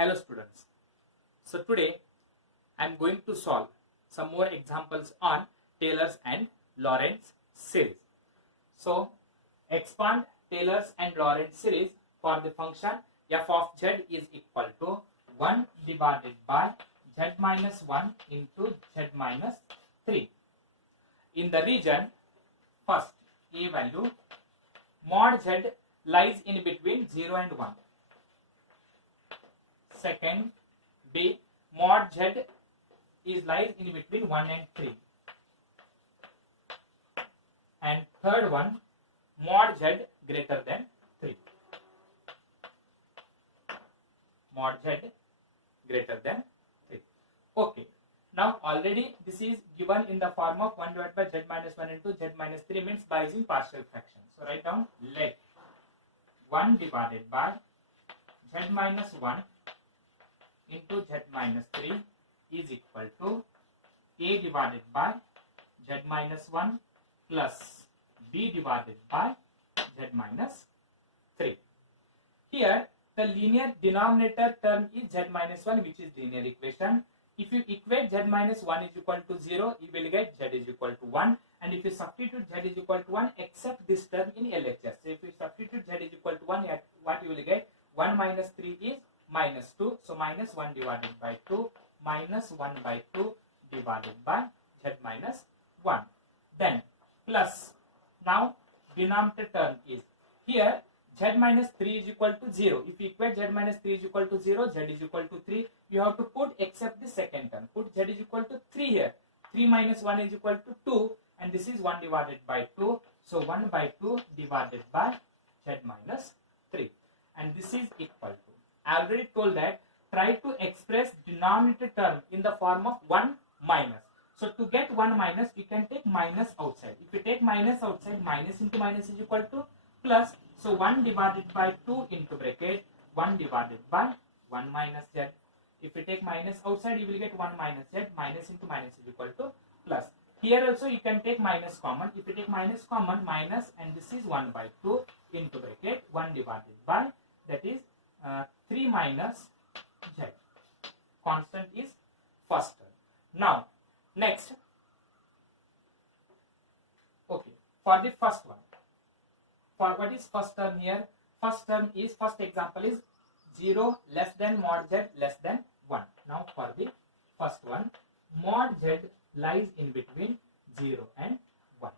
Hello students. So today I am going to solve some more examples on Taylor's and Laurent's series. So expand Taylor's and Laurent's series for the function f of z is equal to 1 divided by z minus 1 into z minus 3. In the region, first a value, mod z lies in between 0 and 1. Second, B, mod z is lies in between 1 and 3. And third one, mod z greater than 3. Mod z greater than 3. Okay. Now already this is given in the form of 1 divided by z minus 1 into z minus 3 means by using partial fraction. So write down let 1 divided by z minus 1 into z minus 3 is equal to a divided by z minus 1 plus b divided by z minus 3. Here the linear denominator term is z minus 1, which is linear equation. If you equate z minus 1 is equal to 0, you will get z is equal to 1. And if you substitute z is equal to 1, except this term in LHS. So if you substitute z is equal to 1, what you will get? 1 minus 3 is minus 2. So minus 1 divided by 2 minus 1 by 2 divided by z minus 1. Then plus, now denominator term is here z minus 3 is equal to 0. If you equate z minus 3 is equal to 0, z is equal to 3. You have to put except the second term. Put z is equal to 3 here. 3 minus 1 is equal to 2. And this is 1 divided by 2. So 1 by 2 divided by z minus 3. And this is equal to. I already told that try to express denominator term in the form of 1 minus. So to get 1 minus, you can take minus outside. If you take minus outside, minus into minus is equal to plus. So 1 divided by 2 into bracket 1 divided by 1 minus z. If you take minus outside, you will get 1 minus z. Minus into minus is equal to plus. Here also you can take minus common. If you take minus common, minus, and this is 1 by 2 into bracket 1 divided by, that is 3 minus z. Constant is first term. Now next, okay, for the first one, for what is first term here? First term is, first example is 0 less than mod z less than 1. Now for the first one, mod z lies in between 0 and 1.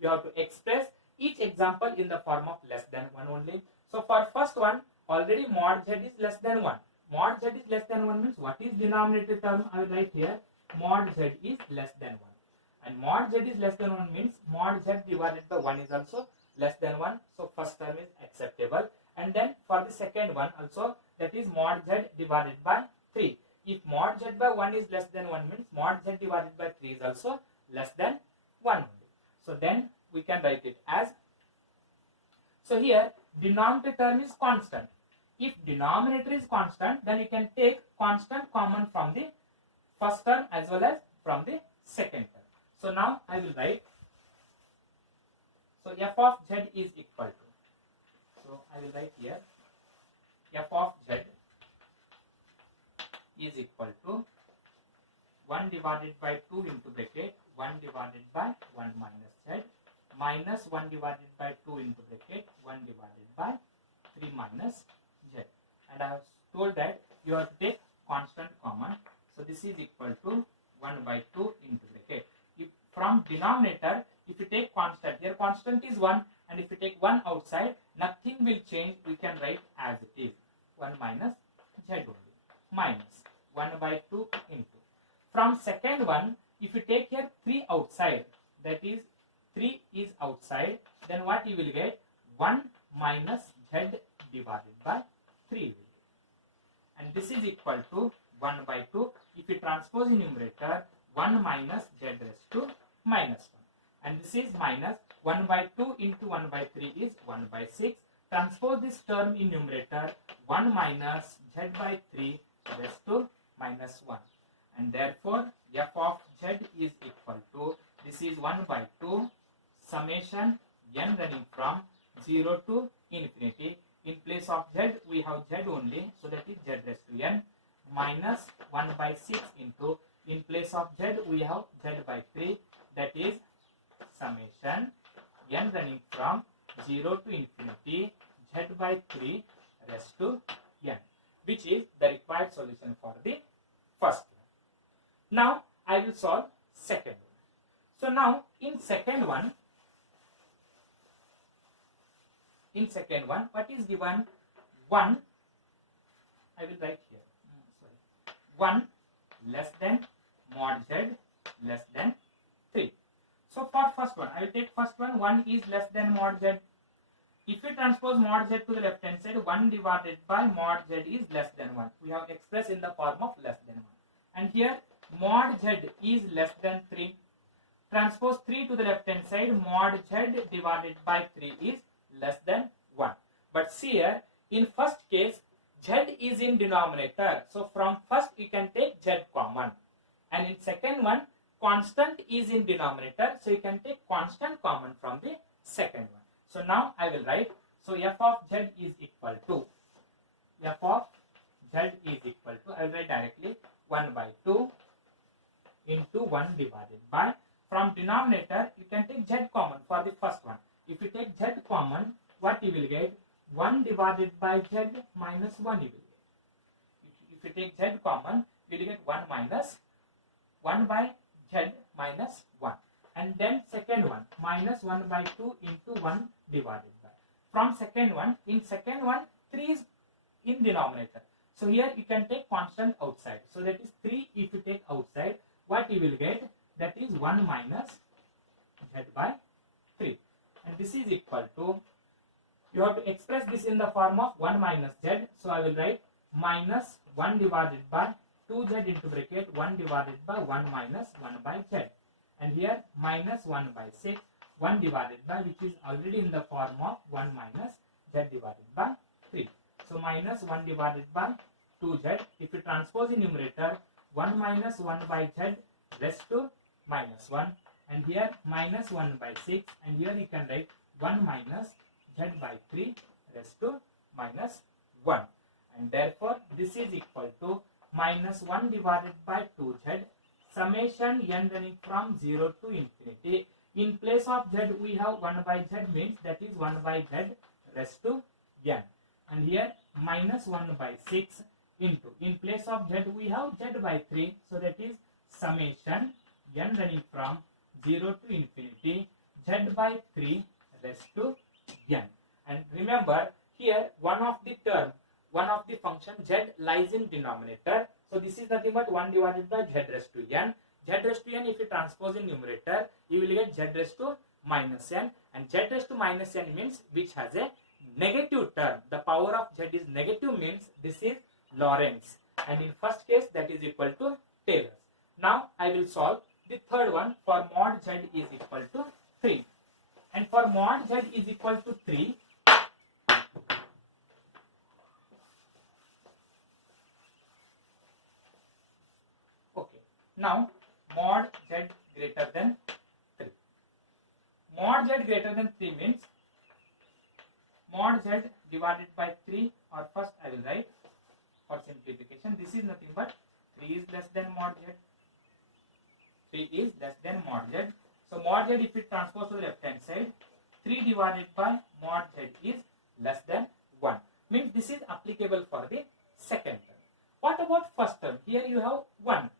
You have to express each example in the form of less than 1 only. So for first one, already mod z is less than 1. Mod z is less than 1 means what is denominator term? I will write here mod z is less than 1. And mod z is less than 1 means mod z divided by 1 is also less than 1. So first term is acceptable. And then for the second one also, that is mod z divided by 3. If mod z by 1 is less than 1 means mod z divided by 3 is also less than 1 only. So then we can write it as, so here denominator term is constant. If denominator is constant, then you can take constant common from the first term as well as from the second term. So now I will write, so f of z is equal to, so I will write here f of z is equal to 1 divided by 2 into bracket 1 divided by 1 minus z minus 1 divided by 2 into bracket 1 divided by 3 minus z. And I have told that you have to take constant common. So this is equal to 1 by 2 into bracket. If from denominator, if you take constant, here constant is 1, and if you take 1 outside, nothing will change. We can write as it is 1 minus z only, minus 1 by 2 into. From second one, if you take here 3 outside, that is 3 is outside, then what you will get? 1 minus z divided by 3. And this is equal to 1 by 2. If you transpose in numerator, 1 minus z raised to minus 1. And this is minus 1 by 2 into 1 by 3 is 1 by 6. Transpose this term in numerator, 1 minus z by 3 raised to minus 1. And therefore, f of z is equal to, this is 1 by 2 summation n running from 0 to infinity. In place place of z we have z only, so that is z raised to n minus 1 by 6 into, in place of z we have z by 3, that is summation n running from 0 to infinity z by 3 raised to n, which is the required solution for the first one. Now I will solve second one. So now in second one, what is given? 1, I will write here, 1 less than mod z less than 3. So for first one, I will take first one, 1 is less than mod z. If we transpose mod z to the left hand side, 1 divided by mod z is less than 1. We have expressed in the form of less than 1. And here mod z is less than 3. Transpose 3 to the left hand side, mod z divided by 3 is less than 1. But see here, in first case, z is in denominator. So from first you can take z common. And in second one, constant is in denominator. So you can take constant common from the second one. So now I will write, so f of z is equal to, I will write directly 1 by 2 into 1 divided by, from denominator you can take z common for the first one. If you take z common, what you will get? 1 divided by z minus 1 you will get. If you take z common, you will get 1 minus 1 by z minus 1. And then second one, minus 1 by 2 into 1 divided by. From second one, in second one, 3 is in denominator. So here you can take constant outside. So that is 3 if you take outside, what you will get? That is 1 minus z by 3. And this is equal to, you have to express this in the form of 1 minus z. So I will write minus 1 divided by 2z into bracket 1 divided by 1 minus 1 by z. And here minus 1 by 6, 1 divided by, which is already in the form of 1 minus z divided by 3. So minus 1 divided by 2z. If you transpose in numerator, 1 minus 1 by z raised to minus 1. And here minus 1 by 6. And here you can write 1 minus z by 3 raised to minus 1. And therefore this is equal to minus 1 divided by 2z summation n running from 0 to infinity. In place of z we have 1 by z, means that is 1 by z raised to n. And here minus 1 by 6 into, in place of z we have z by 3, so that is summation n running from 0 to infinity z by 3 raised to n. And remember here one of the function z lies in denominator. So this is nothing but 1 divided by z raised to n. Z raised to n, if you transpose in numerator, you will get z raised to minus n. And z raised to minus n means which has a negative term. The power of z is negative, means this is Laurent's. And in first case that is equal to Taylor's. Now I will solve the third one for mod z is equal to 3. And for mod z is equal to 3, okay, now mod z greater than 3. Mod z greater than 3 means mod z divided by 3, or first I will write for simplification, this is nothing but 3 is less than mod z. 3 is less than mod z. So mod z, if it transpose to the left hand side, 3 divided by mod z is less than 1. Means this is applicable for the second term. What about first term? Here you have 1.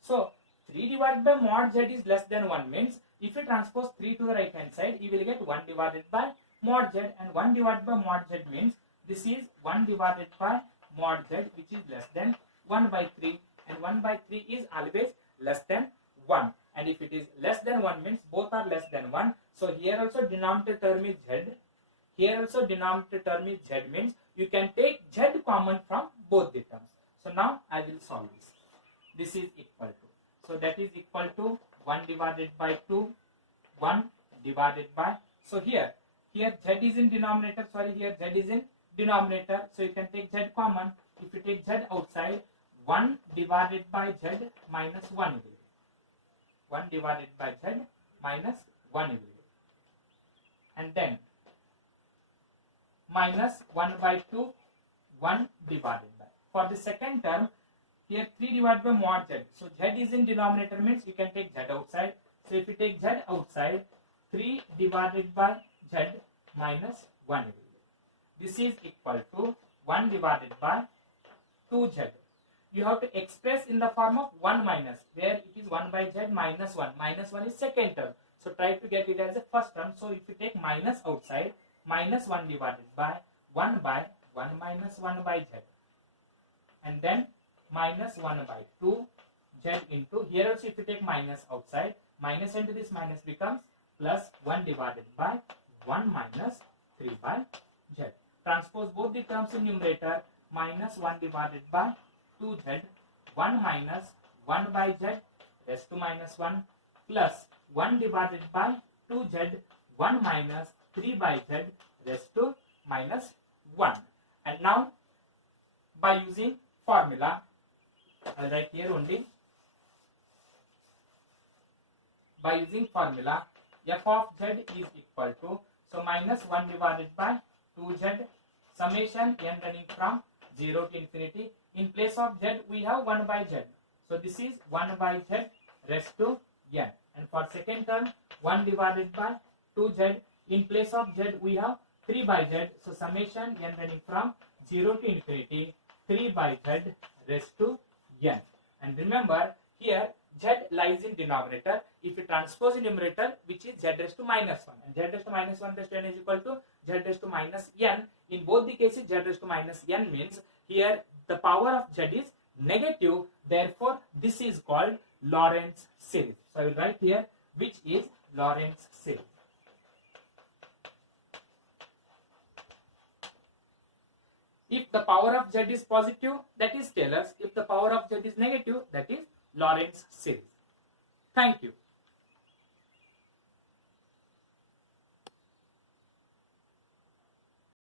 So 3 divided by mod z is less than 1 means if you transpose 3 to the right hand side, you will get 1 divided by mod z, and 1 divided by mod z means this is 1 divided by mod z, which is less than 1 by 3, and 1 by 3 is always less than 1. And if it is less than 1 means both are less than 1. So here also denominator term is z. Here also denominator term is z, means you can take z common from both the terms. So now I will solve this. This is equal to, so that is equal to 1 divided by 2, 1 divided by, so here z is in denominator, here z is in denominator, so you can take z common. If you take z outside, 1 divided by z minus 1 will be. 1 divided by z minus 1 will be. And then minus 1 by 2, 1 divided by. For the second term, here 3 divided by mod z. So z is in denominator means you can take z outside. So if you take z outside, 3 divided by z minus 1 will be. This is equal to 1 divided by 2z. You have to express in the form of 1 minus, where it is 1 by z minus 1. Minus 1 is second term. So try to get it as a first term. So if you take minus outside, minus 1 divided by 1 minus 1 by z. And then minus 1 by 2 z into, here also if you take minus outside, minus into this minus becomes plus 1 divided by 1 minus 3 by z. Transpose both the terms in numerator, minus 1 divided by 2z, 1 minus 1 by z raised to minus 1 plus 1 divided by 2z, 1 minus 3 by z raised to minus 1. And now by using formula, I will write here only, by using formula, f of z is equal to, so minus 1 divided by 2z, summation n running from 0 to infinity. In place of z, we have 1 by z. So this is 1 by z raised to n. And for second term, 1 divided by 2z. In place of z, we have 3 by z. So summation n running from 0 to infinity, 3 by z raised to n. And remember, here z lies in denominator. If you transpose in numerator, which is z raised to minus 1. And z raised to minus 1 raised to n is equal to z raised to minus n. In both the cases, z raised to minus n means here the power of z is negative. Therefore, this is called Laurent's series. So I will write here which is Laurent's series. If the power of z is positive, that is Taylor's. If the power of z is negative, that is Laurent's series. Thank you.